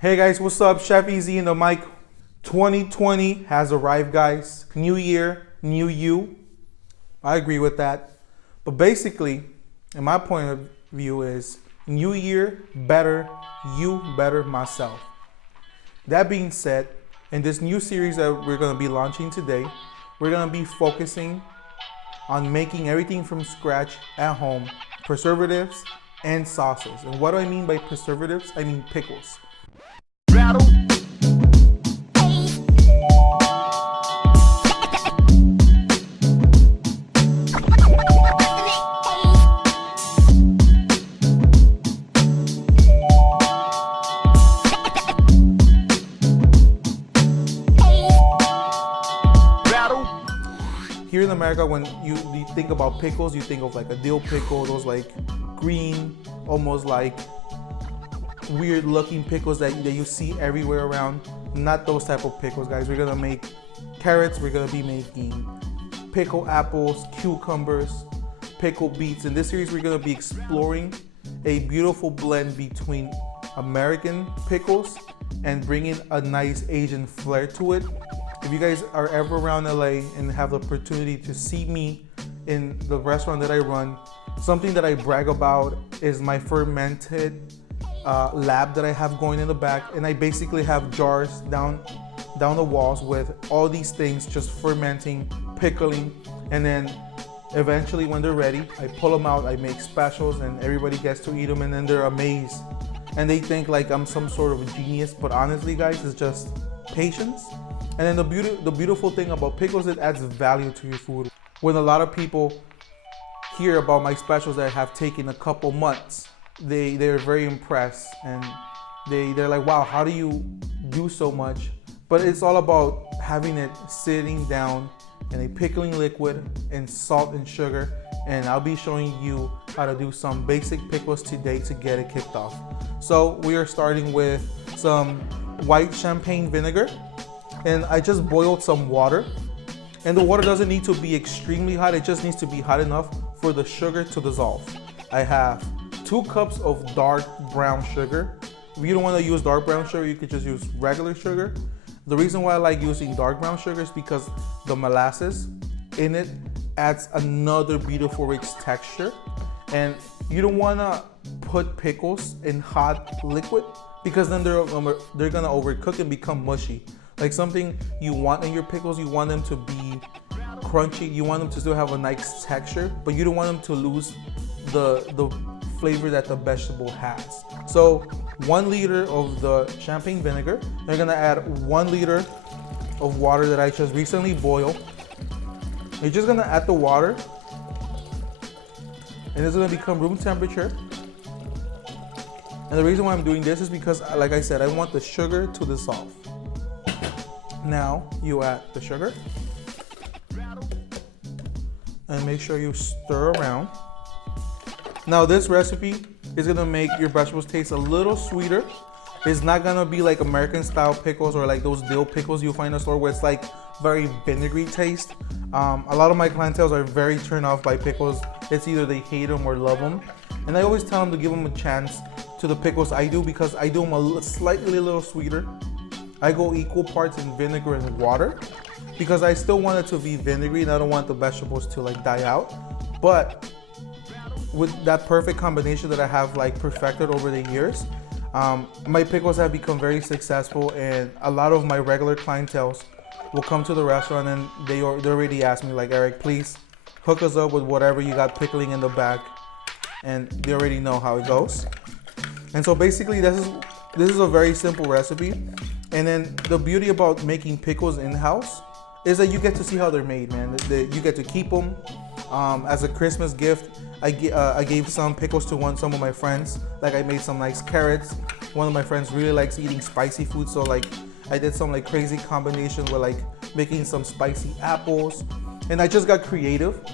Hey guys, what's up? Chef Easy in the mic. 2020 has arrived, guys. New year, new you. I agree with that. But basically, in my point of view is new year, better you, better myself. That being said, in this new series that we're going to be launching today, we're going to be focusing on making everything from scratch at home, preservatives and sauces. And what do I mean by preservatives? I mean pickles. Rattle. Here in America, when you think about pickles, you think of like a dill pickle, those like green, almost like weird looking pickles that you see everywhere around. Not those type of pickles, guys. We're gonna make carrots, we're gonna be making pickle apples, cucumbers, pickle beets. In this series, we're gonna be exploring a beautiful blend between American pickles and bringing a nice Asian flair to it. If you guys are ever around LA and have the opportunity to see me in the restaurant that I run, something that I brag about is my fermented lab that I have going in the back. And I basically have jars down the walls with all these things just fermenting, pickling, and then eventually when they're ready, I pull them out, I make specials, and everybody gets to eat them, and then they're amazed. And they think like I'm some sort of a genius, but honestly, guys, it's just patience. And then the beautiful thing about pickles, it adds value to your food. When a lot of people hear about my specials that have taken a couple months, they're very impressed, and they're like, wow, how do you do so much? But it's all about having it sitting down in a pickling liquid and salt and sugar. And I'll be showing you how to do some basic pickles today to get it kicked off. So we are starting with some white champagne vinegar. And I just boiled some water, and the water doesn't need to be extremely hot. It just needs to be hot enough for the sugar to dissolve. I have 2 cups of dark brown sugar. If you don't want to use dark brown sugar, you could just use regular sugar. The reason why I like using dark brown sugar is because the molasses in it adds another beautiful rich texture. And you don't want to put pickles in hot liquid because then they're gonna overcook and become mushy. Like something you want in your pickles, you want them to be crunchy, you want them to still have a nice texture, but you don't want them to lose the flavor that the vegetable has. So 1 liter of the champagne vinegar, you're gonna add 1 liter of water that I just recently boiled. You're just gonna add the water, and it's gonna become room temperature. And the reason why I'm doing this is because, like I said, I want the sugar to dissolve. Now you add the sugar and make sure you stir around. Now this recipe is gonna make your vegetables taste a little sweeter. It's not gonna be like American style pickles or like those dill pickles you find in the store where it's like very vinegary taste. A lot of my clientele are very turned off by pickles. It's either they hate them or love them. And I always tell them to give them a chance to the pickles I do, because I do them a slightly little sweeter. I go equal parts in vinegar and water because I still want it to be vinegary and I don't want the vegetables to like die out. But with that perfect combination that I have like perfected over the years, my pickles have become very successful, and a lot of my regular clientele will come to the restaurant and they already ask me like, Eric, please hook us up with whatever you got pickling in the back, and they already know how it goes. And so basically this is a very simple recipe. And then the beauty about making pickles in-house is that you get to see how they're made, man. You get to keep them as a Christmas gift. I gave some pickles to some of my friends. Like I made some nice carrots. One of my friends really likes eating spicy food, so like I did some like crazy combination with like making some spicy apples. And I just got creative,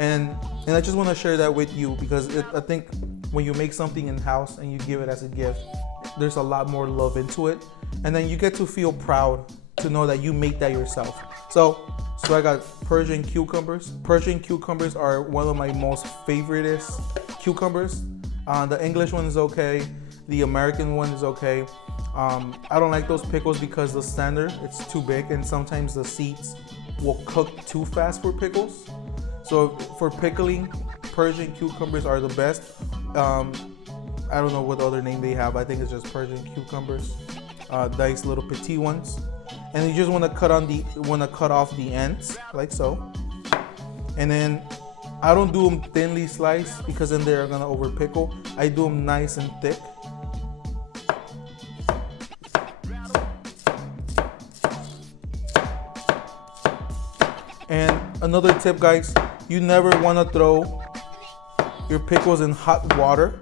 and I just want to share that with you because I think when you make something in-house and you give it as a gift, there's a lot more love into it, and then you get to feel proud to know that you made that yourself. So I got Persian cucumbers. Persian cucumbers are one of my most favoriteest cucumbers. The English one is okay. The American one is okay. I don't like those pickles because the center, it's too big, and sometimes the seeds will cook too fast for pickles. So for pickling, Persian cucumbers are the best. I don't know what other name they have. I think it's just Persian cucumbers, nice little petite ones. And you just want to cut off the ends like so. And then I don't do them thinly sliced because then they're gonna over pickle. I do them nice and thick. And another tip, guys, you never want to throw your pickles in hot water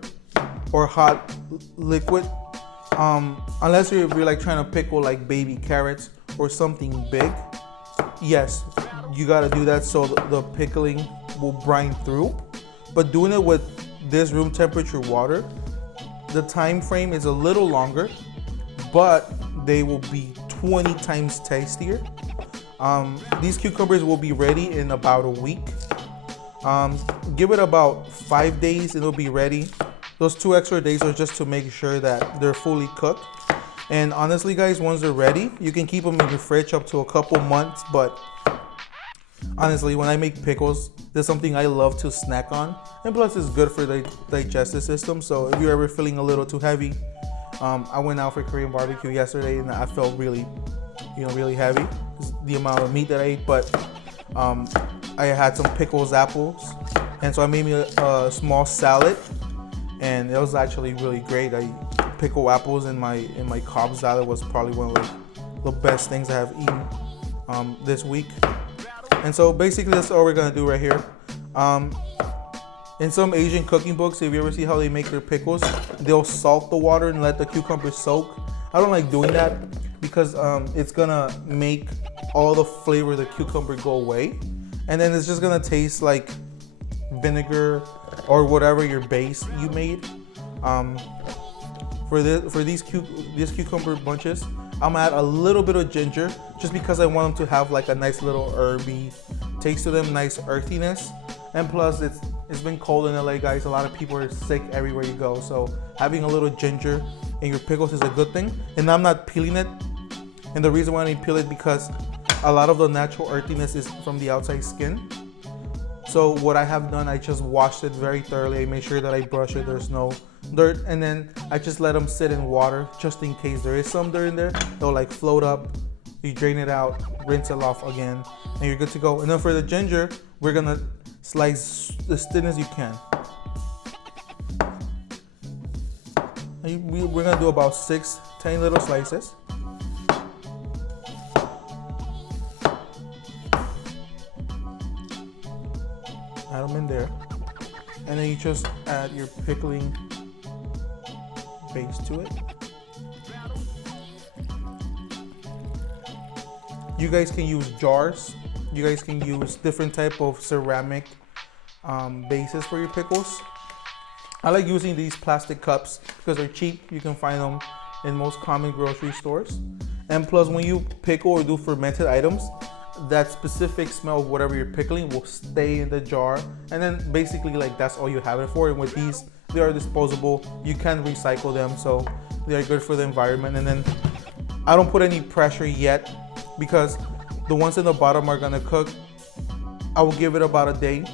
or hot liquid, unless you're like trying to pickle like baby carrots or something big. Yes, you got to do that so the pickling will brine through. But doing it with this room temperature water, the time frame is a little longer, but they will be 20 times tastier. These cucumbers will be ready in about a week. Give it about 5 days and it'll be ready. Those 2 extra days are just to make sure that they're fully cooked. And honestly, guys, once they're ready, you can keep them in your fridge up to a couple months. But honestly, when I make pickles, there's something I love to snack on. And plus, it's good for the digestive system. So if you're ever feeling a little too heavy, I went out for Korean barbecue yesterday and I felt really heavy. The amount of meat that I ate, but I had some pickles, apples, and so I made me a small salad, and it was actually really great. Pickle apples in my Cobb salad was probably one of the best things I have eaten this week. And so basically that's all we're gonna do right here. In some Asian cooking books, if you ever see how they make their pickles, they'll salt the water and let the cucumbers soak. I don't like doing that because it's gonna make all the flavor of the cucumber go away, and then it's just gonna taste like vinegar or whatever your base you made. For these cucumber bunches, I'm gonna add a little bit of ginger just because I want them to have like a nice little herby taste to them, nice earthiness. And plus, it's been cold in LA, guys. A lot of people are sick everywhere you go, so having a little ginger in your pickles is a good thing. And I'm not peeling it, and the reason why I didn't peel it because a lot of the natural earthiness is from the outside skin. So what I have done, I just washed it very thoroughly. I made sure that I brush it, there's no dirt, and then I just let them sit in water just in case there is some dirt in there. They'll like float up. You drain it out, rinse it off again, and you're good to go. And then for the ginger, we're gonna slice as thin as you can. We're gonna do about 6 tiny little slices. Add them in there, and then you just add your pickling base to it. You guys can use jars. You guys can use different type of ceramic bases for your pickles. I like using these plastic cups because they're cheap. You can find them in most common grocery stores. And plus, when you pickle or do fermented items, that specific smell of whatever you're pickling will stay in the jar, and then basically like that's all you have it for. And with these, they are disposable. You can recycle them, so they are good for the environment. And then I don't put any pressure yet because the ones in the bottom are gonna cook. I will give it about a day,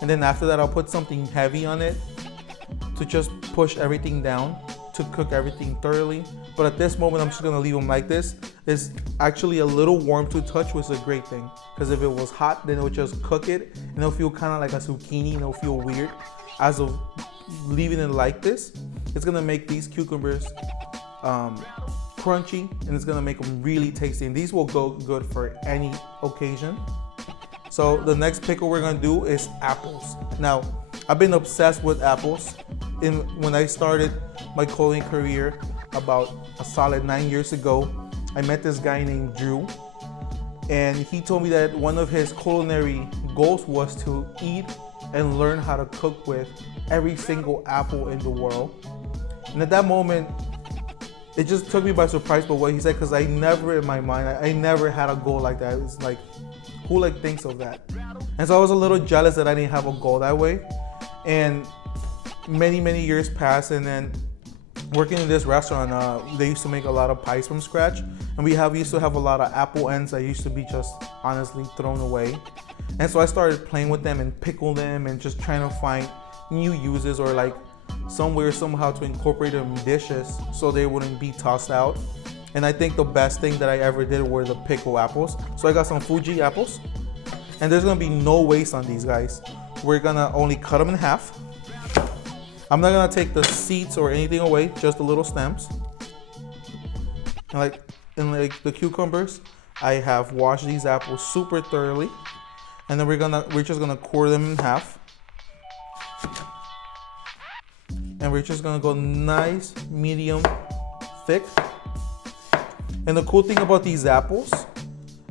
and then after that I'll put something heavy on it to just push everything down to cook everything thoroughly. But at this moment, I'm just gonna leave them like this. It's actually a little warm to touch, which is a great thing, because if it was hot, then it would just cook it and it'll feel kind of like a zucchini and it'll feel weird. As of leaving it like this, it's gonna make these cucumbers crunchy, and it's gonna make them really tasty, and these will go good for any occasion. So the next pickle we're gonna do is apples. Now, I've been obsessed with apples. When I started my culinary career about a solid 9 years ago, I met this guy named Drew, and he told me that one of his culinary goals was to eat and learn how to cook with every single apple in the world. And at that moment, it just took me by surprise by what he said, because I never in my mind, I never had a goal like that. It's like, who like thinks of that? And so I was a little jealous that I didn't have a goal that way. And many years passed, and then working in this restaurant, they used to make a lot of pies from scratch, and we used to have a lot of apple ends that used to be just honestly thrown away. And so I started playing with them and pickle them and just trying to find new uses, or like some way or somehow to incorporate them in dishes so they wouldn't be tossed out. And I think the best thing that I ever did were the pickle apples. So I got some Fuji apples, and there's gonna be no waste on these guys. We're gonna only cut them in half. I'm not gonna take the seeds or anything away, just the little stems. And like the cucumbers, I have washed these apples super thoroughly, and then we're just gonna core them in half. And we're just gonna go nice, medium, thick. And the cool thing about these apples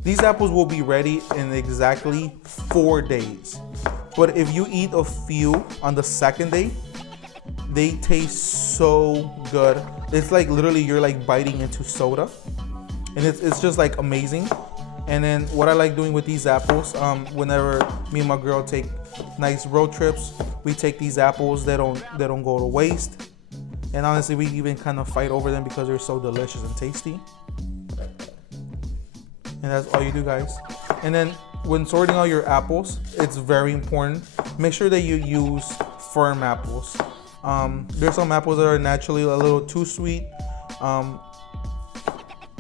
will be ready in exactly 4 days. But if you eat a few on the second day, they taste so good. It's like literally you're like biting into soda, and it's just like amazing. And then what I like doing with these apples, whenever me and my girl take nice road trips, we take these apples. They don't go to waste. And honestly, we even kind of fight over them because they're so delicious and tasty. And that's all you do, guys. And then when sorting out your apples, it's very important. Make sure that you use firm apples. There's some apples that are naturally a little too sweet.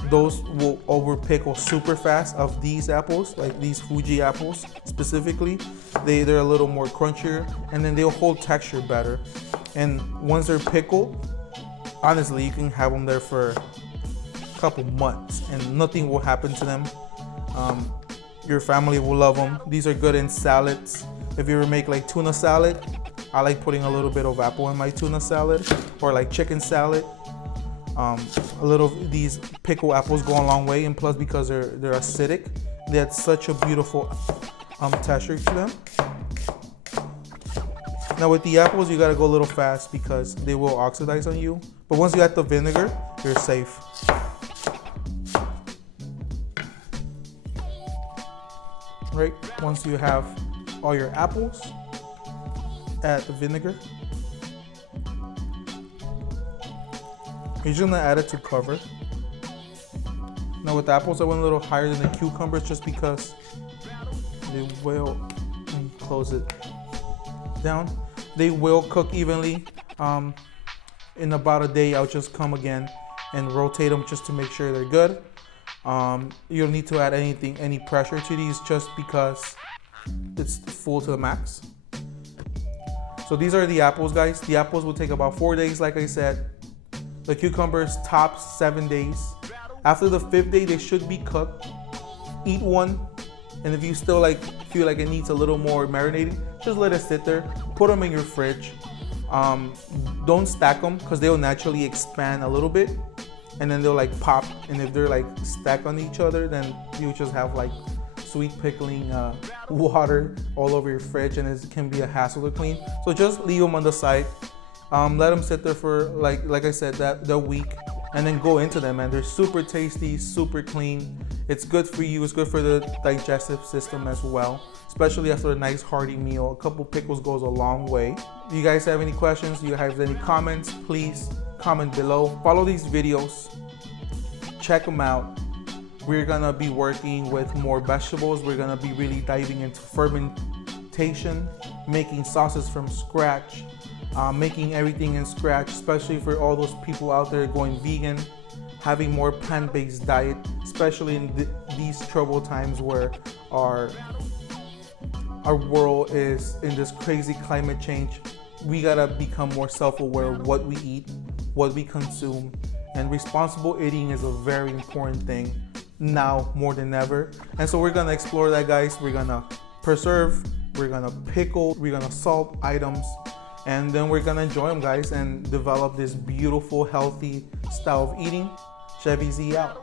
Those will over pickle super fast. Of these apples, like these Fuji apples specifically, they're a little more crunchier, and then they'll hold texture better. And once they're pickled, honestly, you can have them there for a couple months and nothing will happen to them. Your family will love them. These are good in salads. If you ever make like tuna salad, I like putting a little bit of apple in my tuna salad, or like chicken salad. A little of these pickle apples go a long way, and plus because they're acidic, they had such a beautiful texture to them. Now with the apples, you gotta go a little fast because they will oxidize on you. But once you add the vinegar, you're safe. Right, once you have all your apples, add the vinegar. You're just gonna add it to cover. Now with the apples, I went a little higher than the cucumbers just because they will, close it down. They will cook evenly. In about a day, I'll just come again and rotate them just to make sure they're good. You don't need to add any pressure to these just because it's full to the max. So these are the apples, guys. The apples will take about 4 days, like I said. The cucumbers top 7 days. After the 5th day, they should be cooked. Eat one, and if you still feel like it needs a little more marinating, just let it sit there. Put them in your fridge. Don't stack them because they'll naturally expand a little bit, and then they'll pop. And if they're stacked on each other, then you just have sweet pickling water all over your fridge, and it can be a hassle to clean. So just leave them on the side. Let them sit there for like I said, that week, and then go into them, and they're super tasty, super clean. It's good for you. It's good for the digestive system as well, especially after a nice hearty meal. A couple pickles goes a long way. If you guys have any questions, do you have any comments, please comment below. Follow these videos, check them out. We're gonna be working with more vegetables. We're gonna be really diving into fermentation, making sauces from scratch, making everything in scratch, especially for all those people out there going vegan, having more plant-based diet, especially in these troubled times where our world is in this crazy climate change. We gotta become more self-aware of what we eat, what we consume, and responsible eating is a very important thing now more than ever. And so we're gonna explore that, guys. We're gonna preserve, we're gonna pickle, we're gonna salt items, and then we're gonna enjoy them, guys, and develop this beautiful, healthy style of eating. Chevy Z out.